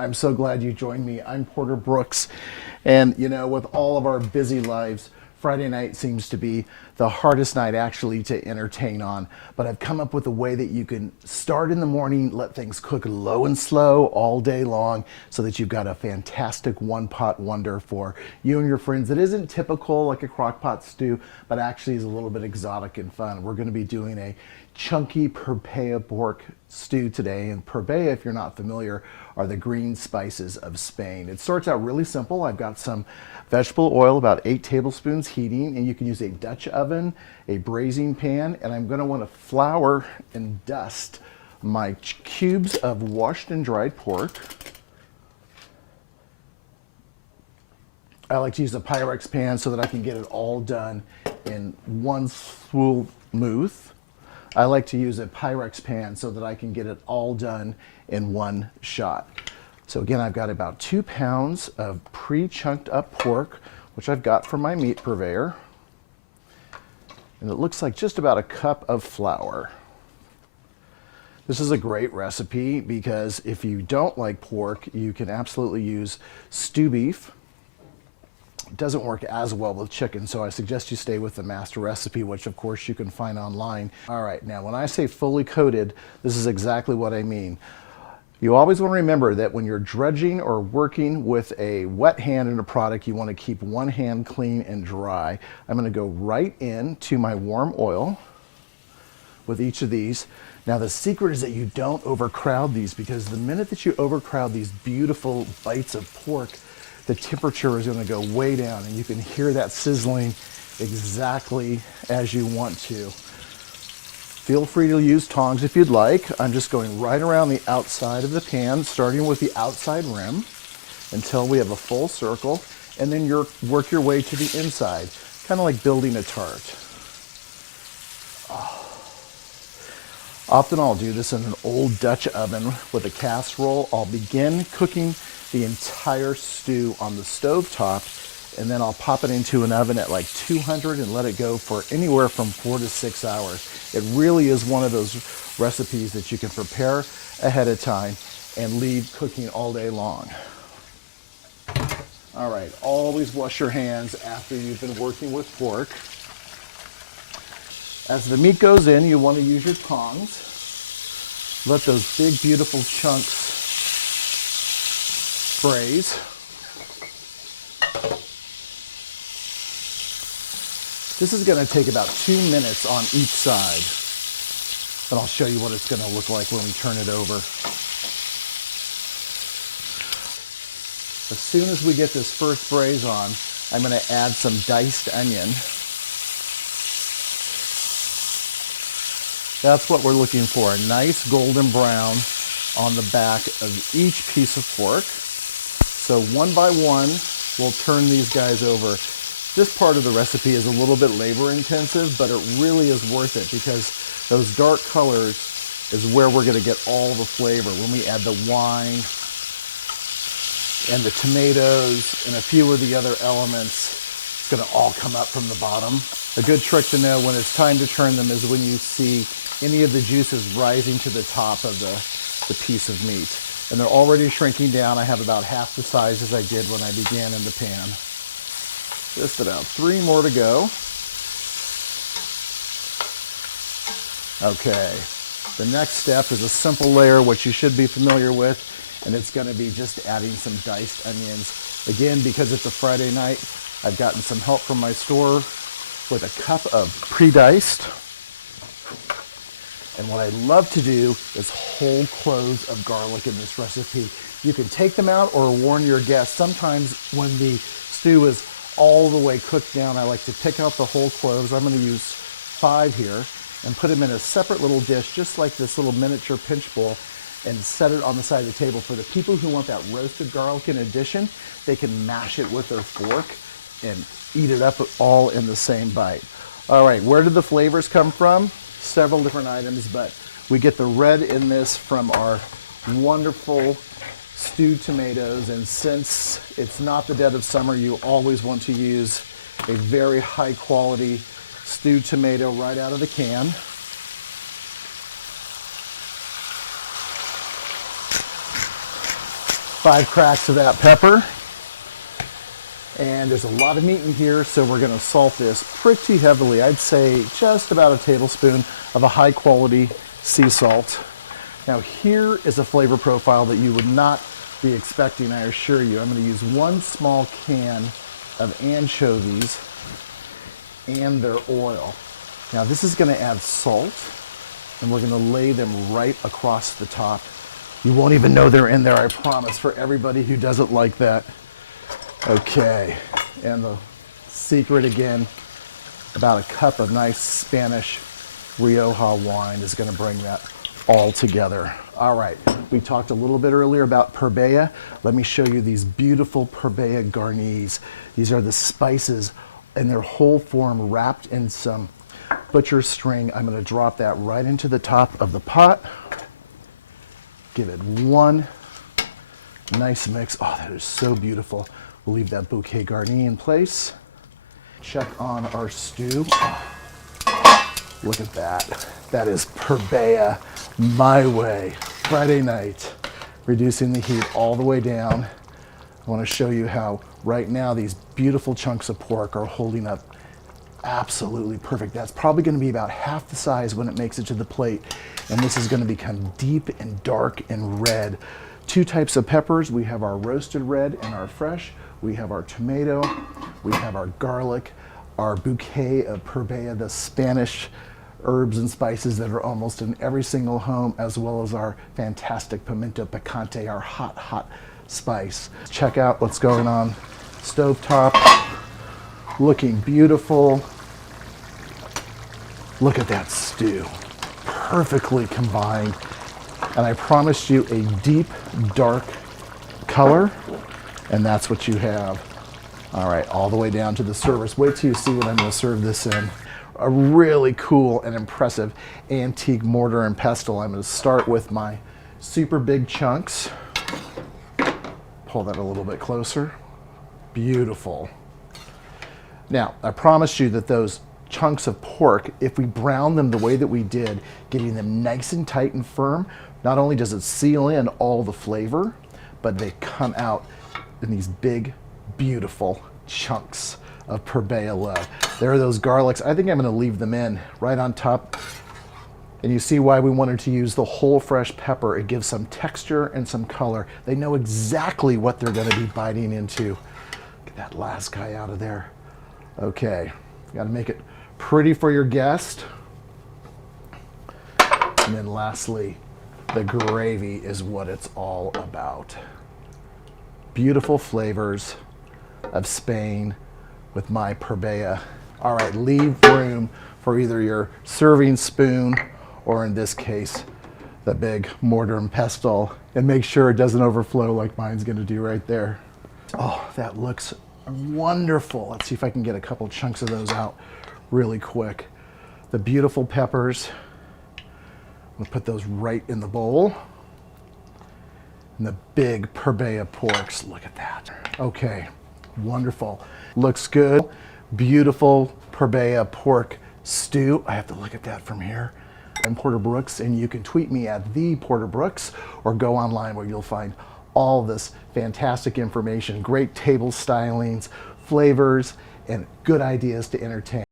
I'm so glad you joined me. I'm Porter Brooks. And you know, with all of our busy lives, Friday night seems to be the hardest night actually to entertain on. But I've come up with a way that you can start in the morning, let things cook low and slow all day long so that you've got a fantastic one-pot wonder for you and your friends. It isn't typical like a crock pot stew, but actually is a little bit exotic and fun. We're going to be doing a chunky Purbella pork stew today. And Purbella, if you're not familiar, are the green spices of Spain. It starts out really simple. I've got some vegetable oil, about 8 tablespoons heating, and you can use a Dutch oven, a braising pan, and I'm going to want to flour and dust my cubes of washed and dried pork. I like to use a Pyrex pan so that I can get it all done in one swoop move. I like to use a Pyrex pan so that I can get it all done in one shot. So again, I've got about 2 pounds of pre-chunked up pork, which I've got from my meat purveyor. And it looks like just about a cup of flour. This is a great recipe because if you don't like pork, you can absolutely use stew beef. It doesn't work as well with chicken, so I suggest you stay with the master recipe, which of course you can find online. All right, now when I say fully coated, this is exactly what I mean. You always want to remember that when you're dredging or working with a wet hand in a product, you want to keep one hand clean and dry. I'm going to go right into my warm oil with each of these. Now the secret is that you don't overcrowd these, because the minute that you overcrowd these beautiful bites of pork, the temperature is going to go way down and you can hear that sizzling exactly as you want to. Feel free to use tongs if you'd like. I'm just going right around the outside of the pan, starting with the outside rim until we have a full circle, and then work your way to the inside, kind of like building a tart. Often I'll do this in an old Dutch oven with a casserole. I'll begin cooking the entire stew on the stove top, and then I'll pop it into an oven at like 200 and let it go for anywhere from 4 to 6 hours. It really is one of those recipes that you can prepare ahead of time and leave cooking all day long. All right, always wash your hands after you've been working with pork. As the meat goes in, you want to use your tongs. Let those big, beautiful chunks braise. This is going to take about 2 minutes on each side, but I'll show you what it's going to look like when we turn it over. As soon as we get this first braise on, I'm going to add some diced onion. That's what we're looking for, a nice golden brown on the back of each piece of pork. So one by one, we'll turn these guys over. This part of the recipe is a little bit labor intensive, but it really is worth it because those dark colors is where we're going to get all the flavor. When we add the wine and the tomatoes and a few of the other elements, it's going to all come up from the bottom. A good trick to know when it's time to turn them is when you see any of the juices rising to the top of the piece of meat. And they're already shrinking down. I have about half the size as I did when I began in the pan. Just about 3 more to go. Okay, the next step is a simple layer, which you should be familiar with, and it's going to be just adding some diced onions. Again, because it's a Friday night, I've gotten some help from my store with a cup of pre-diced. And what I love to do is whole cloves of garlic in this recipe. You can take them out or warn your guests. Sometimes when the stew is all the way cooked down, I like to pick out the whole cloves. I'm going to use 5 here and put them in a separate little dish, just like this little miniature pinch bowl, and set it on the side of the table. For the people who want that roasted garlic in addition, they can mash it with their fork and eat it up all in the same bite. All right, where did the flavors come from? Several different items, but we get the red in this from our wonderful stewed tomatoes, and since it's not the dead of summer, you always want to use a very high quality stewed tomato right out of the can. 5 cracks of that pepper. And there's a lot of meat in here, so we're gonna salt this pretty heavily. I'd say just about a tablespoon of a high quality sea salt. Now here is a flavor profile that you would not be expecting, I assure you. I'm gonna use 1 small can of anchovies and their oil. Now this is gonna add salt, and we're gonna lay them right across the top. You won't even know they're in there, I promise, for everybody who doesn't like that. Okay, and the secret again, about a cup of nice Spanish Rioja wine is gonna bring that all together. All right, we talked a little bit earlier about Purbella. Let me show you these beautiful Purbella garnis. These are the spices in their whole form wrapped in some butcher string. I'm gonna drop that right into the top of the pot. Give it one nice mix. Oh, that is so beautiful. We'll leave that bouquet garni in place. Check on our stew. Look at that. That is Purbella my way. Friday night, reducing the heat all the way down. I want to show you how right now these beautiful chunks of pork are holding up absolutely perfect. That's probably going to be about half the size when it makes it to the plate. And this is going to become deep and dark and red. 2 types of peppers. We have our roasted red and our fresh. We have our tomato. We have our garlic, our bouquet of Purbella, the Spanish herbs and spices that are almost in every single home, as well as our fantastic pimiento picante, our hot, hot spice. Check out what's going on stovetop. Looking beautiful. Look at that stew. Perfectly combined. And I promised you a deep, dark color, and that's what you have. All right, all the way down to the service. Wait till you see what I'm gonna serve this in. A really cool and impressive antique mortar and pestle. I'm gonna start with my super big chunks. Pull that a little bit closer. Beautiful. Now, I promised you that those chunks of pork, if we brown them the way that we did, getting them nice and tight and firm, not only does it seal in all the flavor, but they come out in these big, beautiful chunks of Purbella. There are those garlics. I think I'm gonna leave them in right on top. And you see why we wanted to use the whole fresh pepper. It gives some texture and some color. They know exactly what they're gonna be biting into. Get that last guy out of there. Okay, you gotta make it pretty for your guest. And then lastly, the gravy is what it's all about. Beautiful flavors of Spain with my Purbella. All right, leave room for either your serving spoon or in this case, the big mortar and pestle, and make sure it doesn't overflow like mine's gonna do right there. Oh, that looks wonderful. Let's see if I can get a couple chunks of those out really quick. The beautiful peppers. I'm gonna put those right in the bowl. And the big Purbella porks, look at that. Okay, wonderful. Looks good. Beautiful Purbella pork stew. I have to look at that from here. I'm Porter Brooks, and you can tweet me at @theporterbrooks or go online where you'll find all this fantastic information, great table stylings, flavors, and good ideas to entertain.